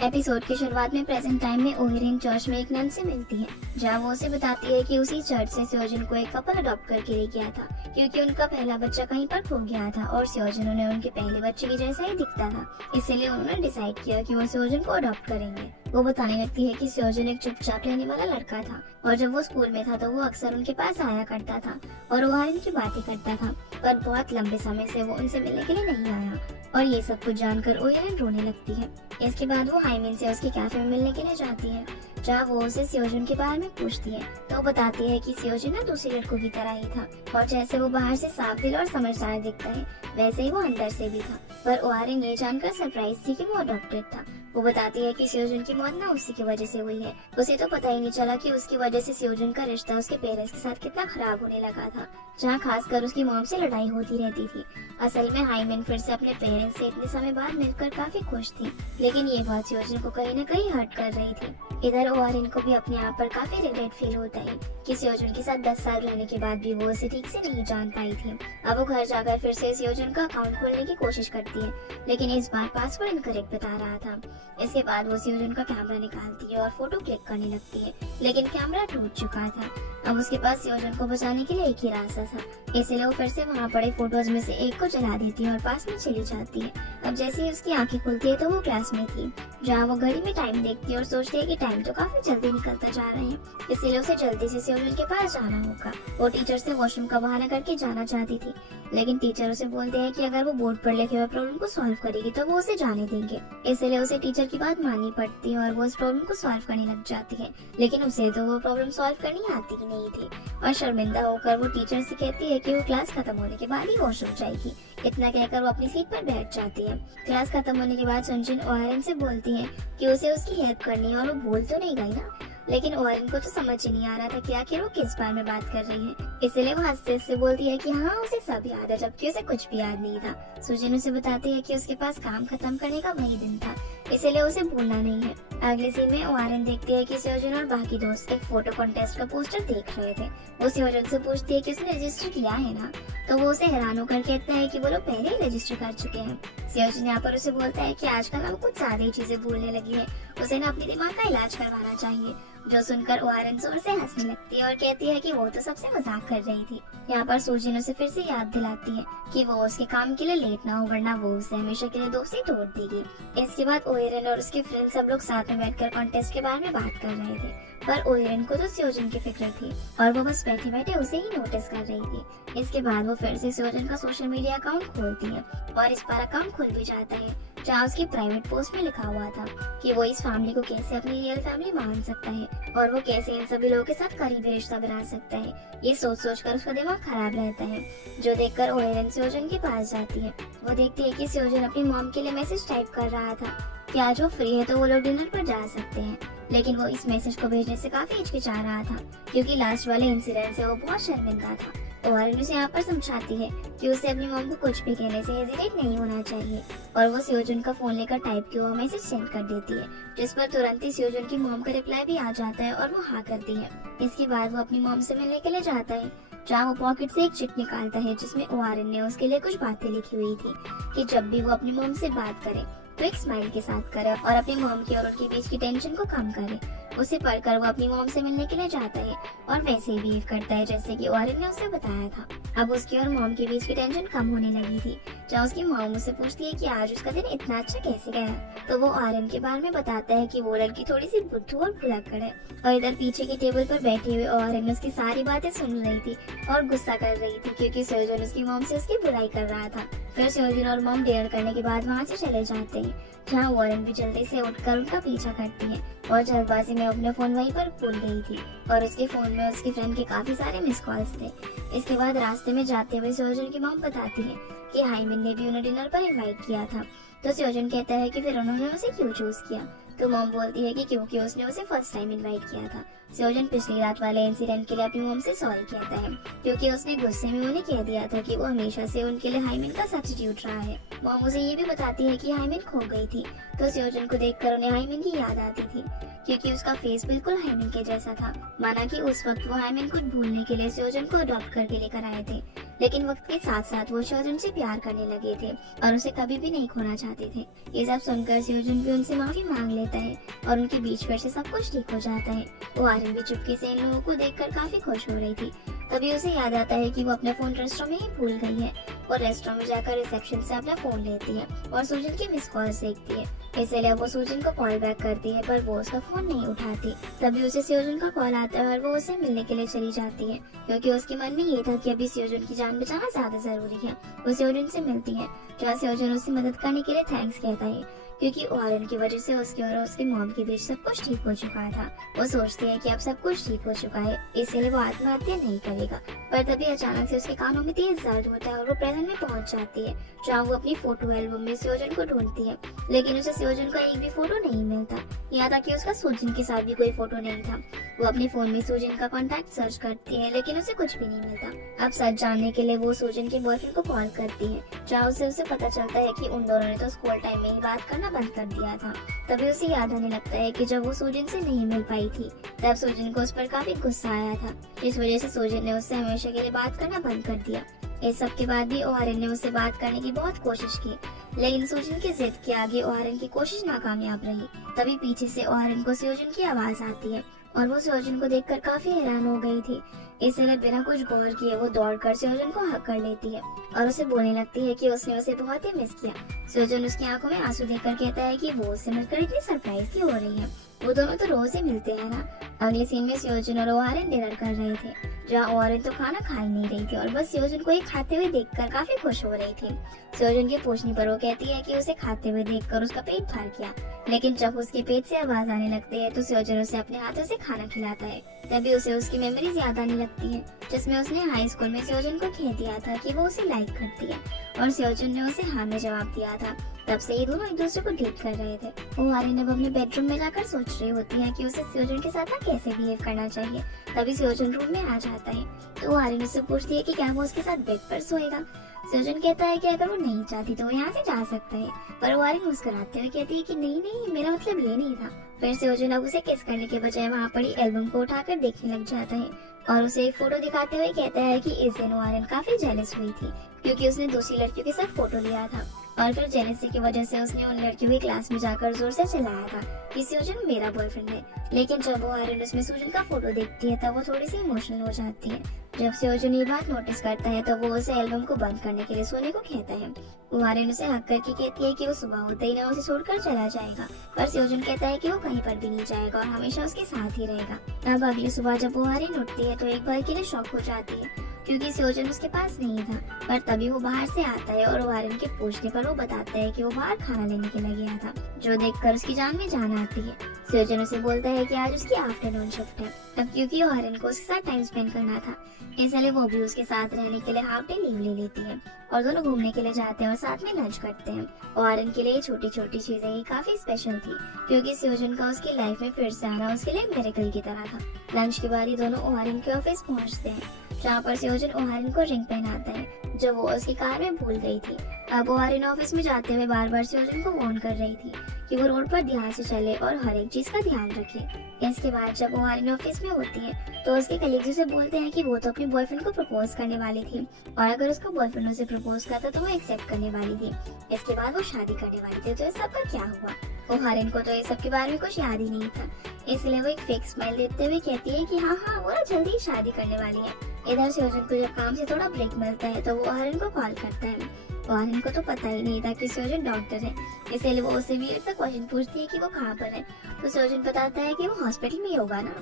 Episode की शुरुआत में प्रेजेंट टाइम में ओहिरिन चर्च में एक नन से मिलती है, जहाँ वो उसे बताती है कि उसी चर्च से स्योजन को एक कपल अडॉप्ट करके ले गया था, क्योंकि उनका पहला बच्चा कहीं पर खो गया था और स्योजन उन्हें उनके पहले बच्चे के जैसा ही दिखता था। इसलिए उन्होंने डिसाइड किया कि वो स्योजन को अडॉप्ट करेंगे। वो बताने लगती है कि स्योजन एक चुपचाप रहने वाला लड़का था और जब वो स्कूल में था तो वो अक्सर उनके पास आया करता था और ओहिरिन की बातें करता था, पर बहुत लंबे समय से वो उनसे मिलने के लिए नहीं आया। और ये सब कुछ जानकर ओहिरिन रोने लगती है। इसके बाद वो हाइमिन से उसके कैफे में मिलने के लिए जाती है, जहाँ वो उसे स्योजन के बारे में पूछती है। तो वो बताती है कि स्योजन ना दूसरे लड़कों की तरह ही था और जैसे वो बाहर से साफ दिल और समझदार दिखता है, वैसे ही वो अंदर से भी था। पर ओहिरिन ये जानकर सरप्राइज थी कि वो अडॉप्टेड था। वो बताती है कि स्योजन की मौत ना उसी की वजह से हुई है। उसे तो पता ही नहीं चला कि उसकी वजह से स्योजन का रिश्ता उसके पेरेंट्स के साथ कितना खराब होने लगा था, जहाँ खासकर उसकी मॉम से लड़ाई होती रहती थी। असल में हाइमिन फिर से अपने पेरेंट्स से इतने समय बाद मिलकर काफी खुश थी, लेकिन ये बात स्योजन को कहीं न कहीं हर्ट कर रही थी। इधर ओहिरिन को भी अपने आप पर काफी रिग्रेट फील होता है कि स्योजन के साथ 10 साल रहने के बाद भी वो उसे ठीक से नहीं जान पाई थी। अब वो घर जाकर फिर से स्योजन का अकाउंट खोलने की कोशिश करती है, लेकिन इस बार पासवर्ड इनकरेक्ट बता रहा था। इसके बाद वो स्योजन का कैमरा निकालती है और फोटो क्लिक करने लगती है, लेकिन कैमरा टूट चुका था। अब उसके पास स्योजन को बचाने के लिए एक ही रास्ता था, इसलिए वो फिर से वहाँ पड़े फोटोज में से एक को जला देती है और पास में चली जाती है। अब जैसे ही उसकी आंखें खुलती है तो वो क्लास में थी, जहाँ वो घड़ी में टाइम देखती है और सोचती है कि टाइम तो काफी जल्दी निकलता जा रहा है, इसलिए उसे जल्दी से स्योजन के पास जाना होगा। वो टीचर से वॉशरूम का बहाना करके जाना चाहती थी, लेकिन टीचर उसे बोलते हैं कि अगर वो बोर्ड पर लिखे हुए प्रॉब्लम को सॉल्व करेगी तो वो उसे जाने देंगे। इसलिए उसे टीचर की बात माननी पड़ती है और वो उस प्रॉब्लम को सॉल्व करने लग जाती है, लेकिन उसे तो वो प्रॉब्लम सॉल्व करनी आती ही नहीं थी। और शर्मिंदा होकर वो टीचर से कहती है कि वो क्लास खत्म होने के बाद ही वॉशरूम जाएगी। इतना कहकर वो अपनी सीट पर बैठ जाती है। क्लास खत्म होने के बाद सुनजिन ओहिरिन से बोलती है कि उसे उसकी हेल्प करनी है और वो बोल तो नहीं गई ना, लेकिन ओहिरिन को तो समझ ही नहीं आ रहा था कि आखिर वो किस बारे में बात कर रही है। इसलिए वो हंसते हंसते बोलती है कि हाँ उसे सब याद है, जबकि उसे कुछ भी याद नहीं था। सुजिन उसे बताती है कि उसके पास काम खत्म करने का वही दिन था, इसलिए उसे भूलना नहीं है। अगले सीन में ओहिरिन देखती है कि स्योजन और बाकी दोस्त एक फोटो कॉन्टेस्ट का पोस्टर देख रहे थे। वो स्योजन से पूछती है कि उसने रजिस्टर किया है ना, तो वो उसे हैरान होकर कहता है कि वो लोग पहले ही रजिस्टर कर चुके हैं। स्योजन यहाँ पर उसे बोलता है कि आजकल वो कुछ ज्यादा ही चीजें भूलने लगी है, उसे ना अपने दिमाग का इलाज करवाना चाहिए। जो सुनकर ओहिरिन जोर से हंसने लगती है और कहती है कि वो तो सबसे मजाक कर रही थी। यहाँ पर सुजिन उसे फिर से याद दिलाती है कि वो उसके काम के लिए लेट ना हो, वरना वो उसे हमेशा के लिए दोस्ती तोड़ देगी। इसके बाद ओहिरिन और उसके फ्रेंड सब लोग साथ में बैठकर कॉन्टेस्ट के बारे में बात कर रहे थे, पर ओहिरिन को तो स्योजन की फिक्र थी और वो बस बैठे बैठे उसे ही नोटिस कर रही थी। इसके बाद वो फिर से स्योजन का सोशल मीडिया अकाउंट खोलती है और इस बार अकाउंट खुल भी जाता है, जहाँ उसकी प्राइवेट पोस्ट में लिखा हुआ था कि वो इस फैमिली को कैसे अपनी रियल फैमिली मान सकता है और वो कैसे इन सभी लोगों के साथ करीबी रिश्ता बना सकता है। ये सोच सोच कर उसका दिमाग खराब रहता है, जो देखकर ओहिरिन स्योजन के पास जाती है। वो देखती है कि स्योजन अपनी मॉम के लिए मैसेज टाइप कर रहा था कि आज वो फ्री है तो वो लोग डिनर पर जा सकते हैं, लेकिन वो इस मैसेज को भेजने से काफी हिचकिचा रहा था, क्योंकि लास्ट वाले इंसिडेंट से वो बहुत शर्मिंदा था। ओहिरिन उसे यहाँ पर समझाती है कि उसे अपनी मॉम को कुछ भी कहने से हेजिटेट नहीं होना चाहिए, और वो स्योजन का फोन लेकर टाइप किया हुआ मैसेज सेंड कर देती है, जिस पर तुरंत ही स्योजन की मॉम का रिप्लाई भी आ जाता है और वो हाँ करती है। इसके बाद वो अपनी मॉम से मिलने के लिए जाता है, जहाँ वो पॉकेट से एक चिट निकालता है जिसमें ओहिरिन ने उसके लिए कुछ बातें लिखी हुई थी कि जब भी वो अपनी मॉम से बात करे तो एक स्माइल के साथ करे और अपनी मॉम की और उनके बीच की टेंशन को कम करे। उसे पढ़कर वो अपनी मॉम से मिलने के लिए जाता है और वैसे ही बिहेव करता है जैसे कि ओहिरिन ने उसे बताया था। अब उसकी और मॉम के बीच की टेंशन कम होने लगी थी, जहाँ उसकी मॉम उसे पूछती है कि आज उसका दिन इतना अच्छा कैसे गया, तो वो ओहिरिन के बारे में बताता है कि वो लड़की थोड़ी सी बुद्धू और भुलक्कड़ है। और इधर पीछे की टेबल पर बैठी हुई ओहिरिन उसकी सारी बातें सुन रही थी और गुस्सा कर रही थी, क्योंकि स्योजन उसकी मॉम से उसकी बुराई कर रहा था। फिर स्योजन और मॉम डिनर करने के बाद वहाँ से चले जाते हैं, जहाँ ओहिरिन भी जल्दी से उठकर उनका पीछा करती है और जल्दबाजी में अपना फोन वहीं पर भूल गई थी और उसके फोन में उसकी फ्रेंड के काफी सारे मिस कॉल्स थे। इसके बाद रास्ते में जाते हुए स्योजन की मॉम बताती है कि हाइमिन ने भी उन्हें डिनर पर इनवाइट किया था, तो स्योजन कहता है कि फिर उन्होंने उसे क्यों चूज किया, तो मॉम बोलती है कि क्योंकि उसने उसे फर्स्ट टाइम इनवाइट किया था। स्योजन पिछली रात वाले इंसिडेंट के लिए अपनी मॉम से सॉरी कहता है, क्योंकि उसने गुस्से में उन्हें कह दिया था कि वो हमेशा से उनके लिए हाइमिन का सब्स्टिट्यूट रहा है। मॉम उसे ये भी बताती है कि हाइमिन खो गई थी, तो स्योजन को देखकर उन्हें हाइमिन की याद आती थी, क्योंकि उसका फेस बिल्कुल हाइमिन के जैसा था। माना कि उस वक्त वो हाइमिन को भूलने के लिए स्योजन को अडॉप्ट करके लेकर आए थे, लेकिन वक्त के साथ साथ वो स्योजन से प्यार करने लगे थे और उसे कभी भी नहीं खोना चाहते थे। ये सब सुनकर स्योजन भी उनसे माफी मांग लेती मिलता है और उनके बीच फिर से सब कुछ ठीक हो जाता है। वो आर्यन भी चुपके से इन लोगों को देखकर काफी खुश हो रही थी। तभी उसे याद आता है कि वो अपना फोन रेस्टोरेंट में ही भूल गई है। वो रेस्टोरेंट में जाकर रिसेप्शन से अपना फोन लेती है और सूजन की मिस कॉल देखती है। इसलिए वो सूजन को कॉल बैक करती है, पर वो उसका फोन नहीं उठाती। तभी उसे सूजन का कॉल आता है और वो उसे मिलने के लिए चली जाती है, क्योंकि उसके मन में ये था कि अभी सूजन की जान बचाना ज्यादा जरूरी है। वो सूजन से मिलती है, जहाँ सूजन उसे मदद करने के लिए थैंक्स कहता है, क्योंकि आर्यन की वजह से उसके और उसकी मॉम के बीच सब कुछ ठीक हो चुका था। वो सोचती है कि अब सब कुछ ठीक हो चुका है, इसलिए वो आत्महत्या नहीं करेगा। पर तभी अचानक से उसके कानों में तेज दर्द होता है और वो प्रेजेंट में पहुंच जाती है, जहाँ वो अपनी फोटो एल्बम में सूजन को ढूंढती है, लेकिन उसे सूजन का एक भी फोटो नहीं मिलता। यहाँ तक कि उसका सूजन के साथ भी कोई फोटो नहीं था। वो अपने फोन में सूजन का कॉन्टैक्ट सर्च करती है, लेकिन उसे कुछ भी नहीं मिलता। अब सच जानने के लिए वो सूजन के बॉयफ्रेंड को कॉल करती है, जहाँ उसे पता चलता है कि उन दोनों ने तो स्कूल टाइम में ही बात करना बंद कर दिया था। तभी उसे याद आने लगता है कि जब वो सूजन से नहीं मिल पाई थी, तब सूजन को उस पर काफी गुस्सा आया था। इस वजह से सूजन ने उससे हमेशा के लिए बात करना बंद कर दिया। इस सब के बाद भी आर्यन ने उससे बात करने की बहुत कोशिश की, लेकिन सूजन की जिद के आगे आर्यन की कोशिश नाकामयाब रही। तभी पीछे से आर्यन को सूजन की आवाज आती है और वो सूजन को देखकर काफी हैरान हो गई थी। इसलिए बिना कुछ गौर किए वो दौड़कर सूजन को हक कर लेती है और उसे बोलने लगती है कि उसने उसे बहुत ही मिस किया। सूजन उसकी आंखों में आंसू देखकर कहता है कि वो उससे मिलकर इतनी सरप्राइज क्यों हो रही है, वो दोनों तो रोज ही मिलते हैं ना। अगले सीन में सूजन और आर्यन डिनर कर रहे थे, जहाँ आर्यन तो खाना खा ही नहीं रही थी और बस सूजन को ही खाते हुए देखकर काफी खुश हो रही थी। सूजन के पूछने पर वो कहती है कि उसे खाते हुए देखकर उसका पेट भर गया, लेकिन जब उसके पेट से आवाज आने लगती है तो सूजन उसे अपने हाथों से खाना खिलाता है। तभी उसे उसकी मेमोरीज याद आने लगती है, जिसमें उसने हाई स्कूल में सूजन को कह दिया था कि वो उसे लाइक करती है और सूजन ने उसे हाँ में जवाब दिया था। तब से ये दोनों एक दूसरे को डेट कर रहे थे। वो आर्यन अब अपने बेडरूम में जाकर सोच रही होती है कि उसे सूजन के साथ कैसे बिहेव करना चाहिए। तभी सूजन रूम में आ जाता है तो आर्यन उससे पूछती है कि क्या वो उसके साथ बेड पर सोएगा। सूजन कहता है कि अगर वो नहीं चाहती तो वो यहाँ से जा सकता है, पर वो आर्यन मुस्कुराते हुए कहती है कि नहीं नहीं, मेरा मतलब ये नहीं था। फिर सूजन अब उसे किस करने के बजाय वहाँ पड़ी एल्बम को उठाकर देखने लग जाता है और उसे एक फोटो दिखाते हुए कहता है कि इस दिन आर्यन काफी जेलस हुई थी, क्योंकि उसने दूसरी लड़कियों के साथ फोटो लिया था और फिर जेलसी की वजह से उसने उन लड़कियों की क्लास में जाकर जोर से चिल्लाया था कि सूजन मेरा बॉयफ्रेंड है। लेकिन जब वो आर्यन उसमें सूजन का फोटो देखती है तब वो थोड़ी सी इमोशनल हो जाती है। जब सूजन ये बात नोटिस करता है तो वो उसे एल्बम को बंद करने के लिए सोने को कहता है। वो आर्यन उसे हक करके कहती है कि वो सुबह होते ही ना उसे छोड़कर चला जाएगा, पर सूजन कहता है कि वो कहीं पर भी नहीं जाएगा और हमेशा उसके साथ ही रहेगा। अब अगली सुबह जब वो आर्यन उठती है तो एक बार के लिए शॉक हो जाती है, क्योंकि सूजन उसके पास नहीं था। पर तभी वो बाहर से आता है और आर्यन के पूछने पर वो बताता है कि वो बाहर खाना लेने के लिए गया था, जो देखकर उसकी जान में जान आती है। सूजन उसे बोलता है कि आज उसकी आफ्टरनून शिफ्ट है। अब क्योंकि आर्यन को उसके साथ टाइम स्पेंड करना था, इसलिए वो भी उसके साथ रहने के लिए हाफ डे लीव ले लेती है और दोनों घूमने के लिए जाते हैं और साथ में लंच करते हैं। आर्यन के लिए छोटी छोटी चीजें ही काफी स्पेशल थी, क्योंकि सूजन का उसकी लाइफ में फिर से आना उसके लिए मिरेकल की तरह था। लंच के बाद ही दोनों आर्यन के ऑफिस पहुंचते हैं, जहाँ पर सूजन आर्यन को रिंग पहनाता है जो वो उसकी कार में भूल गई थी। अब आर्यन ऑफिस में जाते हुए बार बार सूजन को वार्न कर रही थी कि वो रोड पर ध्यान से चले और हर एक चीज का ध्यान रखे। इसके बाद जब वो आर्यन ऑफिस में होती है तो उसके कलीग्स उसे बोलते हैं कि वो तो अपने बॉयफ्रेंड को प्रपोज करने वाली थी और अगर उसका बॉयफ्रेंड उसे प्रपोज करता तो वो एक्सेप्ट करने वाली थी। इसके बाद वो शादी करने वाली थी। तो इस सब का क्या हुआ? आर्यन को तो इस सब के बारे में कुछ याद ही नहीं था, इसलिए वो एक फेक स्माइल देते हुए कहती है कि हाँ हाँ वो ना जल्दी ही शादी करने वाली है। इधर सूजन को जब काम से थोड़ा ब्रेक मिलता है तो वो आर्यन को कॉल करता है। आर्यन को तो पता ही नहीं था कि सूजन डॉक्टर है, इसलिए वो उससे भी ऐसा क्वेश्चन पूछती है कि वो कहाँ पर है। तो सूजन बताता है कि वो हॉस्पिटल में होगा ना।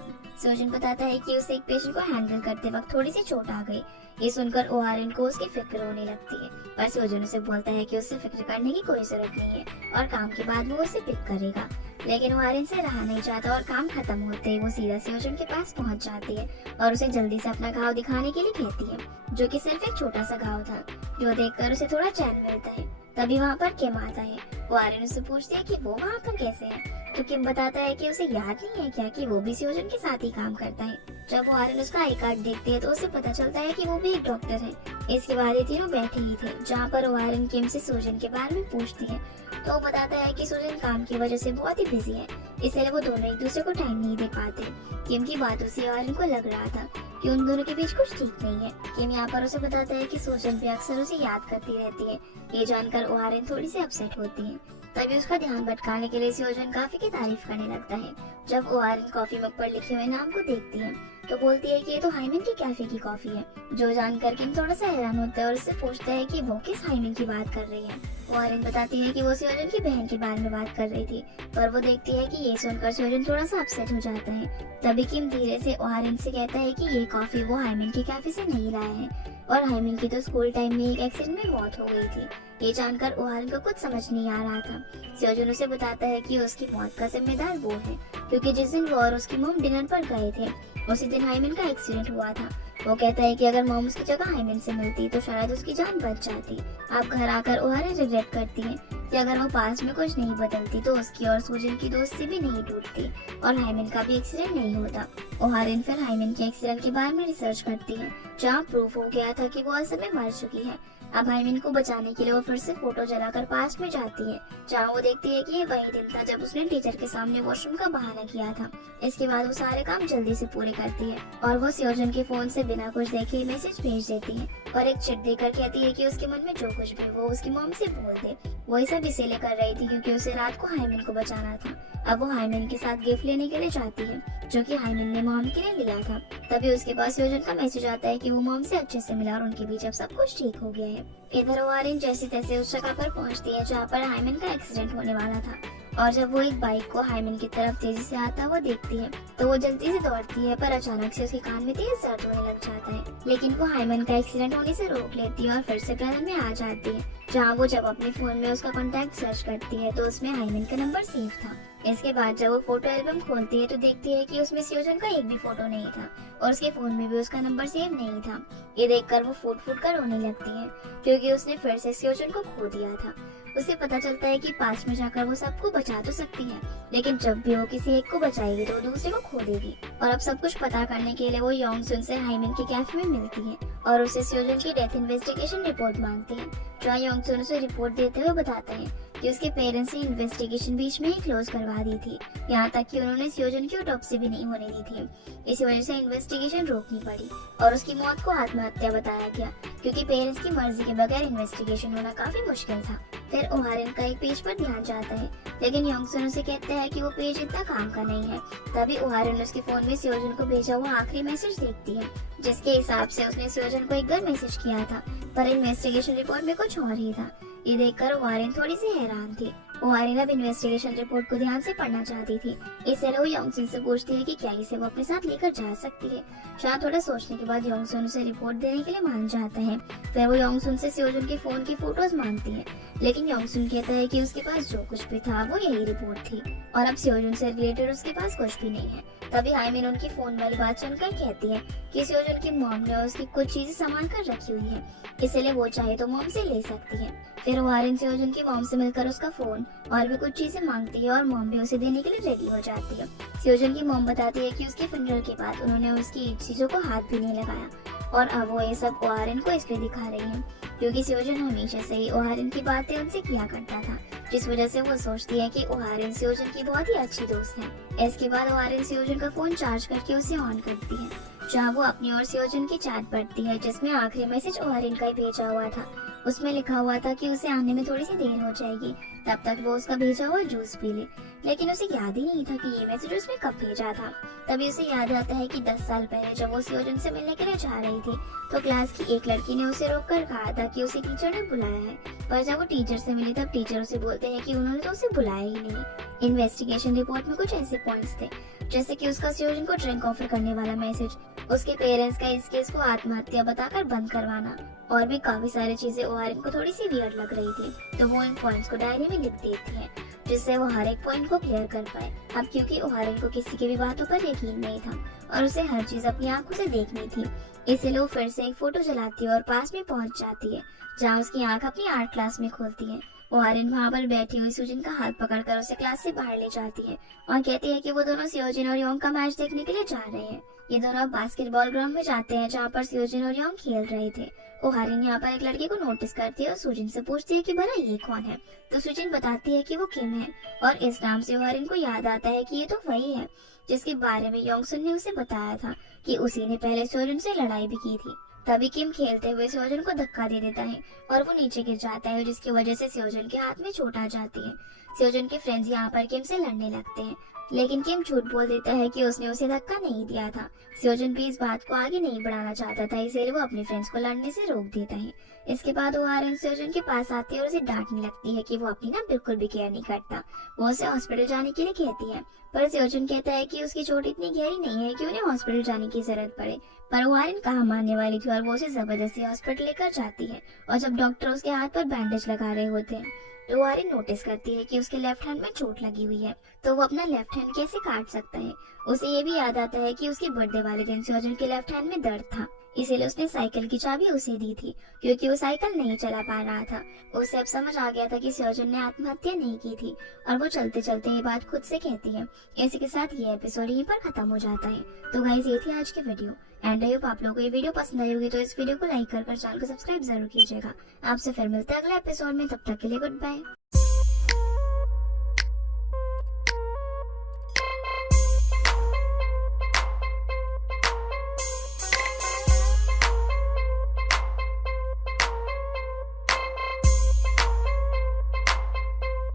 सूजन बताता है कि उसे एक पेशेंट को हैंडल करते वक्त थोड़ी सी चोट आ गई। ये सुनकर आर्यन को उसकी फिक्र होने लगती है, पर सूजन उसे बोलता है कि उससे फिक्र करने की कोई जरूरत नहीं है और काम के बाद वो उसे पिक करेगा। लेकिन वो आर्यन से रहा नहीं चाहता और काम खत्म होते ही वो सीधा सूजन के पास पहुंच जाती है और उसे जल्दी से अपना घाव दिखाने के लिए कहती है, जो कि सिर्फ एक छोटा सा घाव था, जो देखकर उसे थोड़ा चैन मिलता है। तभी वहाँ पर किम आता है। वो आर्यन उससे पूछती है कि वो वहाँ पर कैसे है, तो किम बताता है कि उसे याद नहीं है क्या कि वो भी सूजन के साथ ही काम करता है। जब वो आर्यन उसका आई कार्ड देखती है तो उसे पता चलता है कि वो भी एक डॉक्टर है। इसके बाद ये तीनों बैठे ही थे, जहाँ पर वो आर्यन किम से सूजन के बारे में पूछती है तो वो बताता है कि सूजन काम की वजह से बहुत ही बिजी है, इसलिए वो दोनों एक दूसरे को टाइम नहीं दे पाते। किम की बातों से आर्यन को लग रहा था कि उन दोनों के बीच कुछ ठीक नहीं है। किम यहाँ पर उसे बताता है कि सूजन भी अक्सर उसे याद करती रहती है। ये जानकर आर्यन थोड़ी सी अपसेट होती है। तभी उसका ध्यान भटकाने के लिए सियोजन काफी की तारीफ करने लगता है। जब ओआरएन कॉफी मग पर लिखे हुए नाम को देखती है तो बोलती है कि ये तो हाइमन की कैफे की कॉफी है। जो जानकर किम थोड़ा सा हैरान होता है और उससे पूछता है कि वो किस हाइमन की बात कर रही है। ओआरएन बताती है कि वो सियोजन की बहन के बारे में बात कर रही थी, पर वो देखती है कि ये सुनकर सियोजन थोड़ा सा अपसेट हो जाता है। तभी किम धीरे से ओआरएन से कहता है कि ये कॉफी वो हाइमन की कैफे से नहीं लाया है और हाइमन की तो स्कूल टाइम में एक एक्सीडेंट में मौत हो गई थी। ये जानकर ओआरएन को कुछ समझ नहीं आ रहा था। सियोजन उसे बताता है कि उसकी मौत का जिम्मेदार वो है, क्योंकि जिस दिन वो और उसकी मॉम डिनर पर गए थे उसी दिन हाइमन का एक्सीडेंट हुआ था। वो कहता है कि अगर मॉम उसकी जगह हाइमन से मिलती तो शायद उसकी जान बच जाती। अब घर आकर ओआरएन रिग्रेट करती है कि अगर वो पास में कुछ नहीं बदलती तो उसकी और सूजन की दोस्ती भी नहीं टूटती और हाइमन का भी एक्सीडेंट नहीं होता। ओआरएन फिर हाइमन के एक्सीडेंट के बारे में रिसर्च करती है, जहाँ प्रूफ हो गया था कि वो असल में मर चुकी है। अब हाइमन को बचाने के लिए वो फिर से फोटो जलाकर पास्ट में जाती है, जहाँ वो देखती है कि ये वही दिन था जब उसने टीचर के सामने वॉशरूम का बहाना किया था। इसके बाद वो सारे काम जल्दी से पूरे करती है और वो सियोजन के फोन से बिना कुछ देखे मैसेज भेज देती है और एक चिट देकर कहती है कि उसके मन में जो कुछ भी वो उसकी मॉम से बोल दे। वो सब इसीलिए कर रही थी क्योंकि उसे रात को हाइमन को बचाना था। अब वो हाइमन के साथ गिफ्ट लेने के लिए जाती है जो कि हाइमन ने मॉम के लिए लिया था। तभी उसके पास सियोजन का मैसेज आता है कि वो मॉम से अच्छे से मिला और उनके बीच अब सब कुछ ठीक हो गया है। इधर ओआरएन जैसे तैसे उस जगह पर पहुंचती है जहाँ पर हाइमन का एक्सीडेंट होने वाला था और जब वो एक बाइक को हाइमन की तरफ तेजी से आता हुआ देखती है तो वो जल्दी से दौड़ती है, पर अचानक से उसके कान में तेज दर्द होने लग जाता है। लेकिन वो हाइमन का एक्सीडेंट होने से रोक लेती है और फिर से प्रेजेंट में आ जाती है, जहाँ वो जब अपने फोन में उसका कॉन्टैक्ट सर्च करती है तो उसमें हाइमन का नंबर सेव था। इसके बाद जब वो फोटो एल्बम खोलती है तो देखती है कि उसमें सियोजन का एक भी फोटो नहीं था और उसके फोन में भी उसका नंबर सेव नहीं था। ये देखकर वो फूट फूट कर रोने लगती है क्योंकि उसने फिर से सियोजन को खो दिया था। उसे पता चलता है कि पास में जाकर वो सबको बचा तो सकती है, लेकिन जब भी वो किसी एक को बचाएगी तो दूसरे को खो देगी। और अब सब कुछ पता करने के लिए वो योंग सुन से हाइमन के कैफे में मिलती है और उसे सियोजन की डेथ इन्वेस्टिगेशन रिपोर्ट मांगती है, जहाँ योंग सुन उसे रिपोर्ट देते हुए बताता है कि उसके पेरेंट्स ने इन्वेस्टिगेशन बीच में ही क्लोज करवा दी थी, यहाँ तक कि उन्होंने सियोजन की ऑटोप्सी भी नहीं होने दी थी। इसी वजह से इन्वेस्टिगेशन रोकनी पड़ी और उसकी मौत को आत्महत्या बताया गया, क्योंकि पेरेंट्स की मर्जी के बगैर इन्वेस्टिगेशन होना काफी मुश्किल था। फिर ओआरएन का एक पेज पर ध्यान जाता है, लेकिन योंगसन उसे कहता है कि वो पेज इतना काम का नहीं है। तभी ओआरएन उसके फोन में सियोजन को भेजा हुआ आखिरी मैसेज देखती है, जिसके हिसाब से उसने सियोजन को एक बार मैसेज किया था, पर इन्वेस्टिगेशन रिपोर्ट में कुछ और ही था। ये देखकर ओआरएन थोड़ी सी हैरान थी। ओआरएन अब इन्वेस्टिगेशन रिपोर्ट को ध्यान से पढ़ना चाहती थी, इसलिए वो योंगसन से पूछती है कि क्या इसे वो अपने साथ लेकर जा सकती है। शायद थोड़ा सोचने के बाद योंगसन उसे रिपोर्ट देने के लिए मान जाता है। फिर वो योंगसन से सियोजन के फोन की फोटोज मांगती है, लेकिन योंगसन कहता है कि उसके पास जो कुछ भी था वो यही रिपोर्ट थी और अब सियोजन से रिलेटेड उसके पास कुछ भी नहीं है। तभी हाइमिन उनकी फोन वाली बात सुनकर कहती है कि सियोजन की मॉम ने उसकी कुछ चीजें संभाल कर रखी हुई है, इसलिए वो चाहे तो मॉम से ले सकती है। फिर ओआरएन सियोजन की मॉम से मिलकर उसका फोन और भी कुछ चीजें मांगती है और मॉम भी उसे देने के लिए रेडी हो जाती है। सियोजन की मॉम बताती है कि उसके फ्यूनरल के बाद उन्होंने उसकी चीजों को हाथ भी नहीं लगाया और अब वो ये सब ओआरएन को इसलिए दिखा रही है क्योंकि सियोजन हमेशा से ही ओआरएन की बातें उनसे किया करता था, जिस वजह से वो सोचती है कि ओआरएन सियोजन की बहुत ही अच्छी दोस्त है। इसके बाद ओआरएन सियोजन का फोन चार्ज करके उसे ऑन करती है, जहाँ वो अपनी और सियोजन की चैट पढ़ती है, जिसमें आखिरी मैसेज ओआरएन का ही भेजा हुआ था। उसमें लिखा हुआ था कि उसे आने में थोड़ी सी देर हो जाएगी, तब तक वो उसका भेजा हुआ जूस पी ले। लेकिन उसे याद ही नहीं था कि ये मैसेज उसने कब भेजा था। तभी उसे याद आता है कि 10 साल पहले जब वो सियोजन से मिलने के लिए जा रही थी तो क्लास की एक लड़की ने उसे रोककर कहा था कि उसे टीचर ने बुलाया है, पर जब वो टीचर से मिली तब टीचर उसे बोलते हैं कि उन्होंने तो उसे बुलाया ही नहीं। इन्वेस्टिगेशन रिपोर्ट में कुछ ऐसे पॉइंट्स थे, जैसे कि उसका सियोजन को ड्रिंक ऑफर करने वाला मैसेज, उसके पेरेंट्स का इस केस को आत्महत्या बताकर बंद करवाना और भी काफी सारी चीजें ओआरएन को थोड़ी सी वियर्ड लग रही थी। तो वो इन पॉइंट्स को डायरी में लिख देती है, जिससे वो हर एक पॉइंट को क्लियर कर पाए। अब क्योंकि ओआरएन को किसी की भी बातों पर यकीन नहीं था और उसे हर चीज अपनी आंखों से देखनी थी, इसलिए वो फिर से एक फोटो जलाती है और पास में पहुंच जाती है, जहाँ उसकी आंख अपनी आर्ट क्लास में खोलती है। ओआरएन वहाँ पर बैठी हुई सुजिन का हाथ पकड़कर उसे क्लास से बाहर ले जाती है और कहती है कि वो दोनों सियोजिन और योंग का मैच देखने के लिए जा रहे हैं। ये दोनों अब बास्केटबॉल ग्राउंड में जाते हैं, जहाँ पर सियोजिन और योंग खेल रहे थे। ओआरएन यहाँ पर एक लड़के को नोटिस करती है और सुजिन से पूछती है कि भला ये कौन है, तो सुजिन बताती है कि वो किम है और इस नाम से ओआरएन को याद आता है कि ये तो वही है जिसके बारे में योंगसन ने उसे बताया था कि उसी ने पहले सियोजिन से लड़ाई भी की थी। तभी किम खेलते हुए सियोजन को धक्का दे देता है और वो नीचे गिर जाता है, जिसकी वजह से सियोजन के हाथ में चोट आ जाती है। सेओजन के फ्रेंड्स यहाँ पर किम से लड़ने लगते हैं, लेकिन किम झूठ बोल देता है कि उसने उसे धक्का नहीं दिया था। सेओजन भी इस बात को आगे नहीं बढ़ाना चाहता था, इसीलिए वो अपने फ्रेंड्स को लड़ने से रोक देता है। इसके बाद वो आर्यन सेओजन के पास आती है और उसे डांटने लगती है कि वो अपनी ना बिल्कुल भी केयर नहीं करता। वो उसे हॉस्पिटल जाने के लिए कहती है, पर सेओजन कहता है कि उसकी चोट इतनी गहरी नहीं है कि उन्हें हॉस्पिटल जाने की जरूरत पड़े। पर वो आर्यन कहाँ मानने वाली थी और वो उसे जबरदस्ती हॉस्पिटल लेकर जाती है। और जब डॉक्टर उसके हाथ पर बैंडेज लगा रहे होते हैं तो आर्यन नोटिस करती है कि उसके लेफ्ट हैंड में चोट लगी हुई है, तो वो अपना लेफ्ट हैंड कैसे काट सकता है। उसे ये भी याद आता है कि उसके बर्थडे वाले दिन सेओजन के लेफ्ट हैंड में दर्द था, इसीलिए उसने साइकिल की चाबी उसे दी थी, क्योंकि वो साइकिल नहीं चला पा रहा था। उसे अब समझ आ गया था कि सेओजन ने आत्महत्या नहीं की थी, और वो चलते चलते ये बात खुद से कहती है। इसी के साथ ये एपिसोड यहीं पर खत्म हो जाता है। तो गाइस, ये थी आज की वीडियो एंड आई होप आप लोगों को ये वीडियो पसंद आई होगी, तो इस वीडियो को लाइक कर चैनल को सब्सक्राइब जरूर कीजिएगा। आपसे फिर मिलते हैं अगले एपिसोड में, तब तक के लिए गुड बाय।